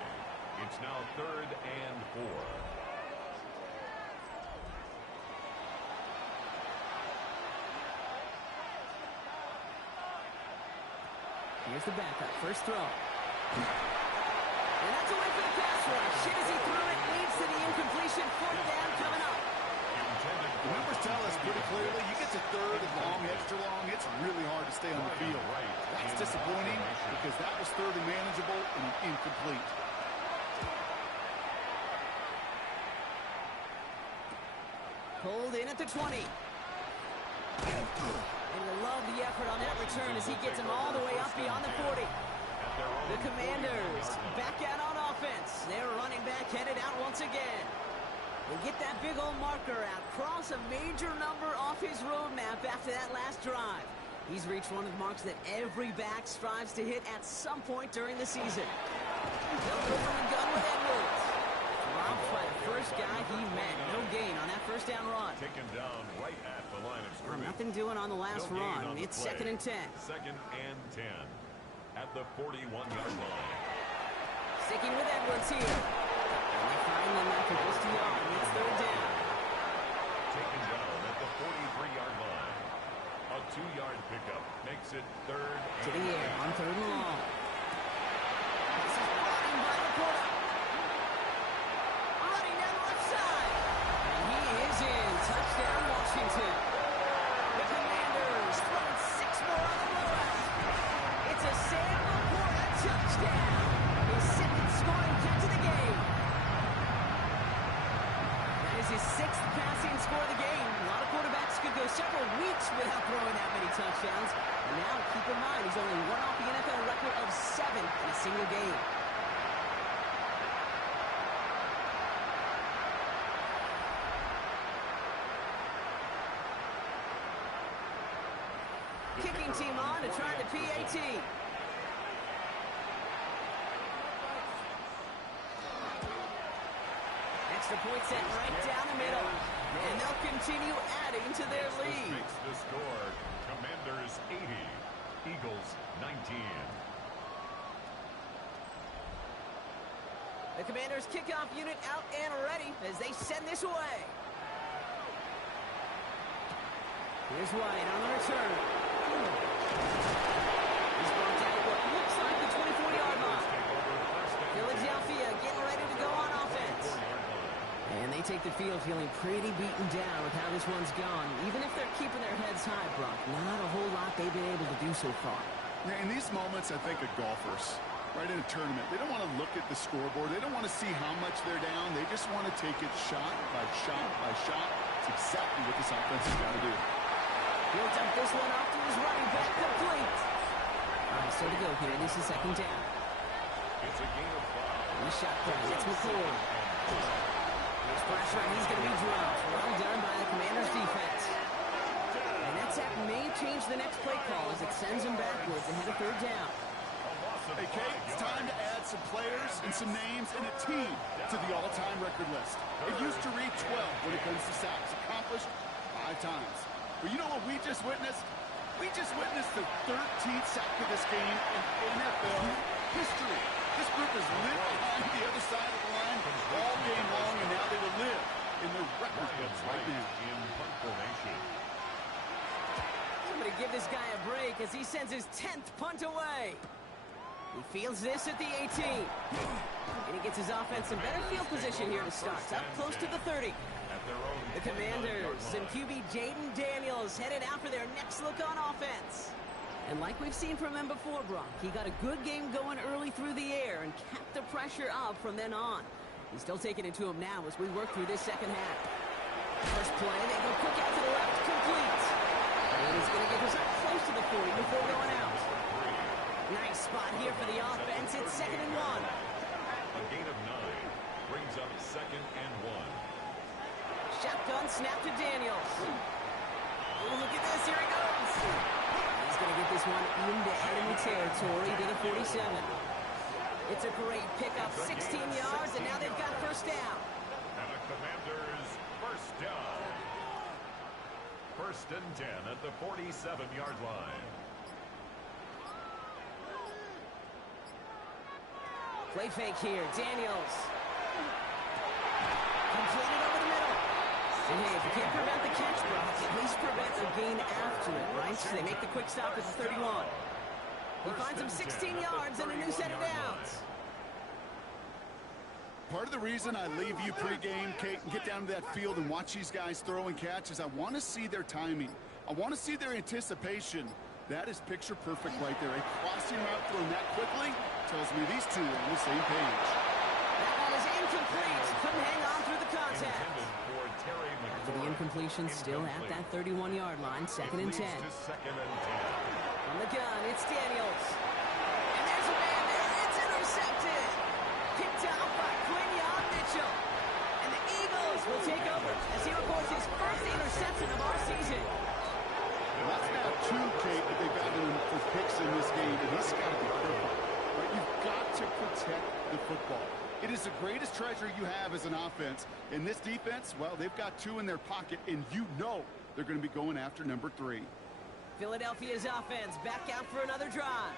It's now 3rd and 4. Here's the backup. First throw. And that's away for the pass rush. Shit as he threw it. Leads to the incompletion. 4th down coming up. The numbers tell us pretty clearly, you get to 3rd and long, extra long, it's really hard to stay on the field. That's disappointing because that was 3rd and manageable and incomplete. Pulled in at the 20. And you love the effort on that return as he gets him all the way up beyond the 40. The Commanders back out on offense. Their running back headed out once again. And get that big old marker out. Cross a major number off his roadmap after that last drive. He's reached one of the marks that every back strives to hit at some point during the season. They'll go from the gun with Edwards. Dropped by the first guy he met. No gain on that 1st down run. Taken down right at the line of scrimmage. Nothing doing on the last run. It's 2nd and 10. 2nd and 10 at the 41-yard line. Sticking with Edwards here. And they find them after just a yard. And it's 3rd down. Taken down at the 43-yard line. A 2-yard pickup makes it 3rd to the air on 3rd and long. This is brought in by the quarter. Running down the left side. And he is in. Touchdown, Washington. The Commanders throwing 6 more on the blowout. It's a Sam Laporta touchdown. His 2nd scoring catch of the game. That is his 6th passing score of the game. A lot of quarterbacks could go several weeks without throwing that many touchdowns. And now, keep in mind, he's only one off the NFL record of 7 in a single game. Kicking team on to try the PAT. Extra point set right down the middle. And they'll continue adding to their lead. Makes the score. Commanders 80, Eagles 19. The Commanders kickoff unit out and ready as they send this away. Here's White on the return. He's bumped out what looks like the 24-yard line. Philadelphia getting ready to go on offense. And they take the field feeling pretty beaten down with how this one's gone. Even if they're keeping their heads high, Brock, not a whole lot they've been able to do so far. Yeah, in these moments, I think of golfers, right, in a tournament. They don't want to look at the scoreboard. They don't want to see how much they're down. They just want to take it shot by shot by shot. It's exactly what this offense has got to do. He'll dump this one off to his running back, complete. All right, so to go here. This is 2nd down. It's a gain of 5. The shot clock. It's McCoy. There's pressure, and he's going to be dropped. Well done by the Commanders' defense. And that sack may change the next play call as it sends him backwards ahead of 3rd down. Hey, Kate, it's time to add some players and some names and a team to the all-time record list. It used to read 12 when it comes to sacks, accomplished 5 times. But you know what we just witnessed? We just witnessed the 13th sack of this game in NFL history. This group has lived behind the other side of the line all game long, and now they will live in the record books right now. In punt formation. Somebody give this guy a break as he sends his 10th punt away. He fields this at the 18. And he gets his offense in better field position here to start. Up close to the 30. The Commanders and QB Jaden Daniels headed out for their next look on offense. And like we've seen from him before, Brock, he got a good game going early through the air and kept the pressure up from then on. He's still taking it to him now as we work through this second half. First play, they go quick out to the left, complete. And he's going to get this up close to the 40 before going out. Nice spot here for the offense. It's 2nd and 1. A gain of 9 brings up 2nd and 1. Shotgun snap to Daniels. Oh, look at this. Here he goes. He's going to get this one into enemy territory to the 47. It's a great pickup, 16 yards, and now they've got first down. And the Commanders first down. 1st and 10 at the 47-yard line. Play fake here. Daniels. Completed over the middle. And hey, if you can't prevent the catch, Brock, at least prevent a gain after it, right? So they make the quick stop at the 31. He finds him 16 yards and a new set of downs. Part of the reason I leave you pregame, Kate, and get down to that field and watch these guys throw and catch is I want to see their timing. I want to see their anticipation. That is picture perfect right there. A crossing route thrown that quickly tells me these two are on the same page. That one is incomplete. Couldn't hang on through the contact. After the incompletion, still at that 31-yard line, 2nd and 10. From the gun, it's Daniels. And there's a man there. It's intercepted. Picked out by Quinyon Mitchell. And the Eagles will take over as he reports his first interception of our season. That's now 2, Kate, that they've gotten him for picks in this game, and he's got to be perfect. Right? You've got to protect the football. It is the greatest treasure you have as an offense. In this defense, well, they've got 2 in their pocket, and you know they're going to be going after number 3. Philadelphia's offense back out for another drive.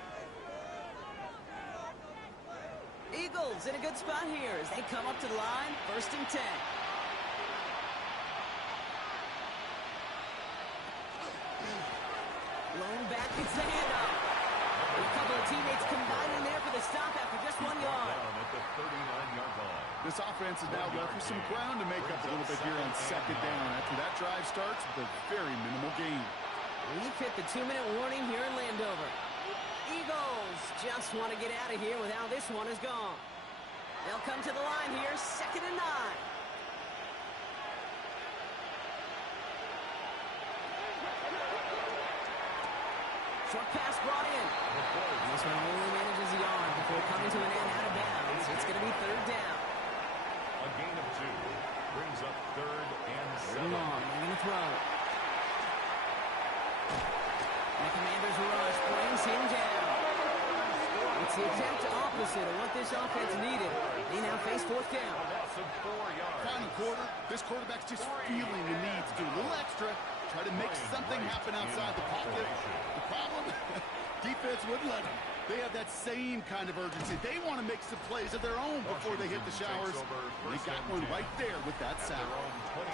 Eagles in a good spot here as they come up to the line, 1st and 10. Blown back, it's the handoff. And a couple of teammates combining there for the stop after just 1 yard. At the 39-yard line. This offense is now left with some ground to make up a little bit here on 2nd down. After that drive starts with a very minimal gain. We've hit the 2-minute warning here in Landover. Eagles just want to get out of here with how this one is gone. They'll come to the line here, 2nd and 9. Short pass brought in. And this one only manages a yard before coming to an end out of bounds. It's going to be 3rd down. A gain of 2 brings up 3rd and 7. Long, they're going to throw. And the Commanders rush brings him down. It's the attempt opposite of what this offense needed. They now face 4th down. Final quarter, this quarterback's just feeling the need to do a little extra, try to make something happen outside the pocket. The problem, defense wouldn't let them. They have that same kind of urgency. They want to make some plays of their own before they hit the showers. And they got one right there with that sack.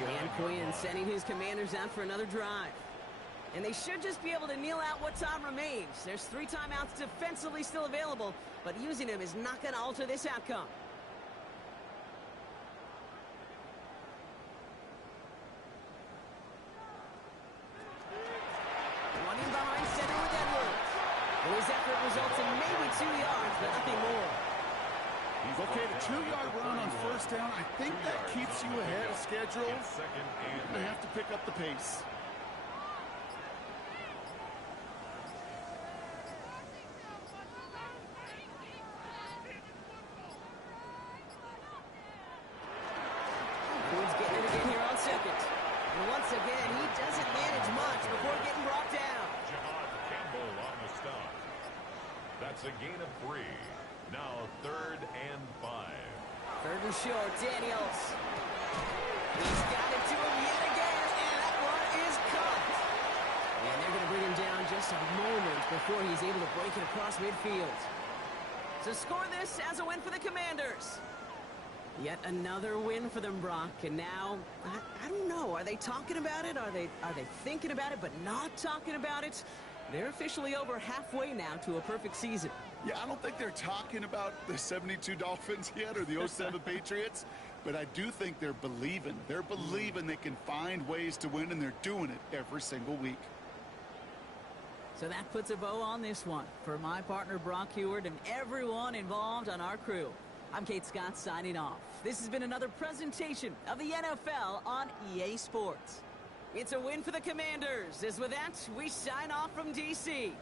Dan Quinn sending his Commanders out for another drive. And they should just be able to kneel out what time remains. There's 3 timeouts defensively still available, but using them is not going to alter this outcome. Running behind center with Edwards. His effort results in maybe 2 yards, but nothing more. Okay, the 2-yard run on 1st down, I think that keeps you ahead of schedule. You're going to have to pick up the pace. Queen's getting it again here on 2nd. And once again, he doesn't manage much before getting brought down. Campbell on the stop. That's a gain of 3. Now 3rd and 5. 3rd and short, Daniels. He's got it to him yet again, and that one is caught. And they're going to bring him down just a moment before he's able to break it across midfield. To score this as a win for the Commanders. Yet another win for them, Brock. And now, I don't know. Are they talking about it? Are they thinking about it but not talking about it? They're officially over halfway now to a perfect season. Yeah, I don't think they're talking about the 72 Dolphins yet or the 07 Patriots, but I do think they're believing. They're believing they can find ways to win, and they're doing it every single week. So that puts a bow on this one. For my partner, Brock Heward, and everyone involved on our crew, I'm Kate Scott signing off. This has been another presentation of the NFL on EA Sports. It's a win for the Commanders. As with that, we sign off from D.C.